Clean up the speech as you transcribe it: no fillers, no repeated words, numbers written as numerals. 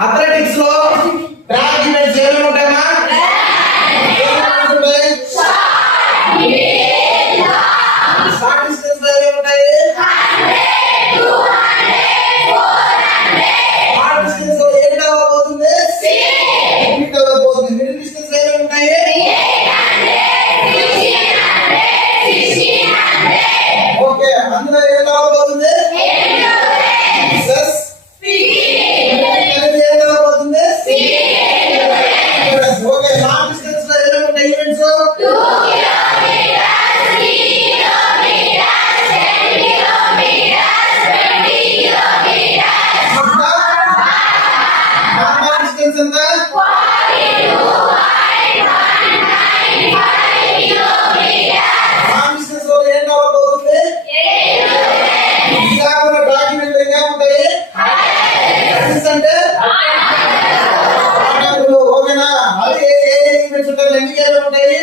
అథ్లెటిక్స్ లో track events ఏమేమి ఉంటాయమ్మా? షార్ట్ డిస్టెన్స్ లో ఏమేమి ఉంటాయి? షార్ట్ డిస్టెన్స్ లో ఏం అవ్వబోతుంది? మిడిల్ డిస్టెన్స్ లో ఏమేమి ఉంటాయి? ఓకే, అందులో ఏం అవ్వబోతుంది? ఓకే, లాంగ్ డిస్టెన్స్ లో ఏమేమి ఉంటాయి ఈవెంట్స్? డిస్టెన్స్ ఎంత? లాంగ్ డిస్టెన్స్ లో ఏం అవ్వబోతుంది? ఈ కాకుండా డాక్యుమెంట్ ఏముంటాయి? అంటే ఓకేనా? అది ఏ ఈవెంట్స్ ఉంటాయి? ఎన్ని గేమ్లు ఉంటాయి?